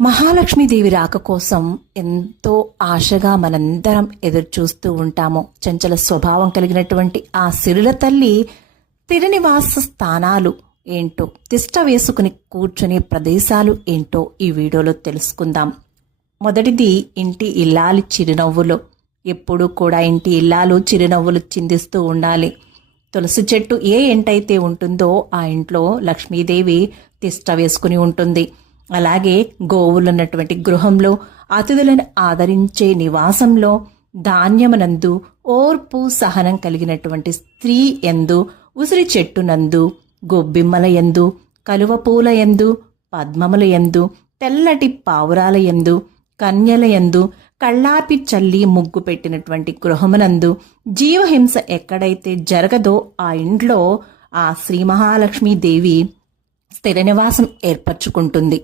మహాలక్ష్మీదేవి రాక కోసం ఎంతో ఆశగా మనందరం ఎదురు చూస్తూ ఉంటాము. చంచల స్వభావం కలిగినటువంటి ఆ సిరుల తల్లి తిరునివాస స్థానాలు ఏంటో, తిష్ట వేసుకుని కూర్చునే ప్రదేశాలు ఏంటో ఈ వీడియోలో తెలుసుకుందాం. మొదటిది ఇంటి ఇల్లాలి చిరునవ్వులు. ఎప్పుడూ కూడా ఇంటి ఇల్లాలు చిరునవ్వులు చిందిస్తూ ఉండాలి. తులసి చెట్టు ఏ ఇంటైతే ఉంటుందో ఆ ఇంట్లో లక్ష్మీదేవి తిష్ట వేసుకుని ఉంటుంది. అలాగే గోవులున్నటువంటి గృహంలో, అతిథులను ఆదరించే నివాసంలో, ధాన్యమునందు ఓర్పు సహనం కలిగినటువంటి స్త్రీ యందు, ఉసిరి చెట్టునందు, గొబ్బిమ్మల యందు, కలువ పూల యందు, పద్మముల యందు, తెల్లటి పావురాల యందు, కన్యల యందు, కళ్ళాపి చల్లి ముగ్గు పెట్టినటువంటి గృహమునందు జీవహింస ఎక్కడైతే జరగదో ఆ ఇంట్లో ఆ శ్రీ మహాలక్ష్మీదేవి స్థిర నివాసం ఏర్పరచుకుంటుంది.